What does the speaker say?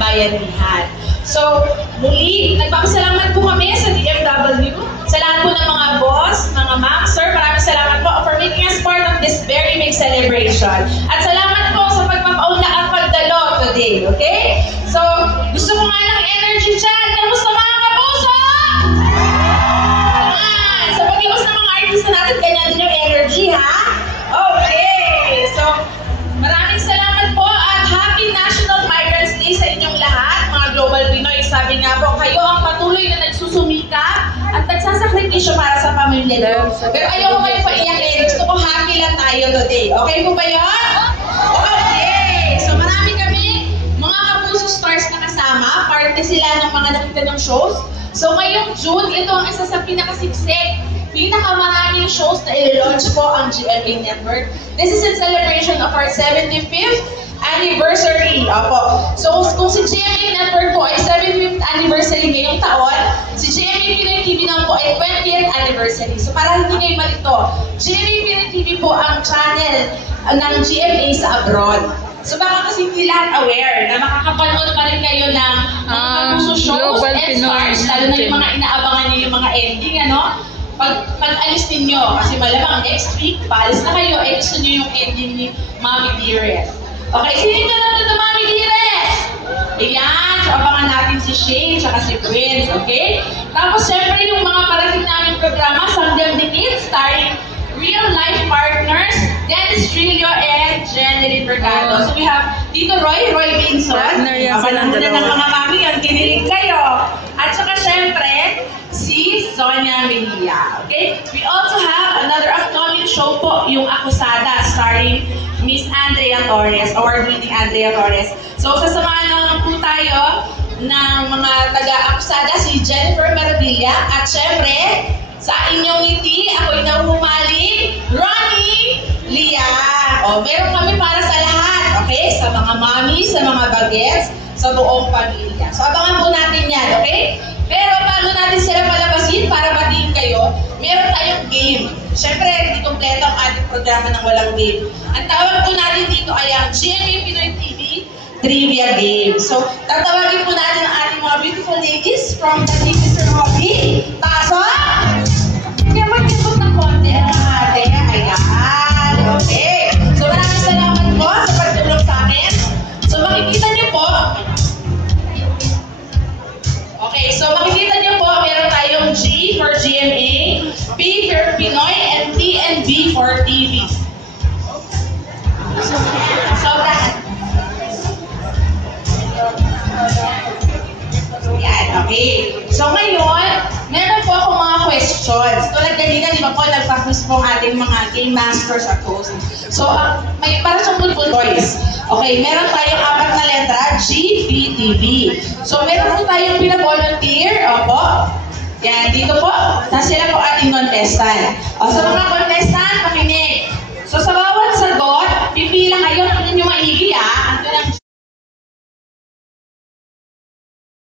bayanihan. So, muli, nagpapasalamat po kami sa DMW, sa lahat po ng mga boss, mga ma'am, sir, maraming salamat po for making us part of this very big celebration. At salamat po sa pagpapauna at pagdalo today, okay? So, gusto ko nga ng energy dyan. Kamusta mga kapuso? So, pag-iwas ng mga artista natin, ganyan din yung energy, ha? Okay. So, maraming salamat po at Happy National Migrants Day sa inyong lahat, mga Global Pinoy. Sabi nga po, kayo ang patuloy na nagsusumikap at nagsasakripisyo para sa pamilya nyo. Pero ayaw ko kayo paiyakin. Gusto ko happy lang tayo today. Okay po ba yun? Okay. So, marami kami mga Kapuso Stars na kasama. Parte sila ng mga nakita ng shows. So, ngayong June, ito ang isa sa pinakasiksik, pinakamaraming shows na i-launch po ang GMA Network. This is in celebration of our 75th anniversary. Opo. So, kung si GMA Network po ay 75th anniversary ngayong taon, si GMA Pinoy TV naman po ay 20th anniversary. So, para hindi kayo malito, GMA Pinoy TV po ang channel ng GMA sa abroad. So, baka kasi hindi lahat aware na makakapanood pa rin kayo ng mga Kapuso shows and stars, lalo na yung mga inaabangan niyo yung mga ending, ano? Pag-alis ninyo, kasi malamang next week, paalis na kayo, gusto nyo yung ending ni Mami Dearest. Okay, sino na natin ito, Mami Dearest? Ayan, so abangan natin si Shane, tsaka si Prince, okay? Tapos, syempre, yung mga parating namin programa, Sanggam Dikit, starring real-life partners, Dennis Trillo and Jeneline Mercado. So, we have Tito Roy Binson. Abangan muna ng mga mami, yan, kinilig kayo. At saka, syempre, si Sonia Mejia. Okay? We also have another upcoming show po, yung Akusada, starring Miss Andrea Torres, award-winning Andrea Torres. So, sasamahan naman po tayo ng mga taga-Akusada, si Jennifer Maravilla, at syempre, sa inyong ngiti, ako'y nahumaling, Ronnie Lian. O, meron kami para sa lahat, okay? Sa mga mami, sa mga bagets, sa buong pamilya. So, abangan po natin yan, okay? Pero bago natin sila palabasin para batiin kayo, meron tayong game. Siyempre, hindi kompleto ang ating programa ng walang game. Ang tawag po natin dito ay ang GMA Pinoy TV Trivia Game. So, tatawagin po natin ang ating mga beautiful ladies from the Mr. Hobby. Taso! Kaya mag-ikot ng konti ang ate. Ayan. Okay. So, maraming salamat po sa pagtulong sa akin. So, makikita niyo po. Okay. So, makikita niyo po, meron tayong G for GMA, P for Pinoy, and T and B for TV. So, that. Yan. Okay. So, ngayon, meron po akong mga questions. Tulad kanina, di ba po, nag-practice po ang ating mga game masters at host. So, may para sa multiple choice. Okay, meron tayong 4 na letra, G, B, T, B. So, meron po tayong pina-volunteer. Opo. Yan, dito po. Tapos sila po ating contestant. O, sa mga contestant,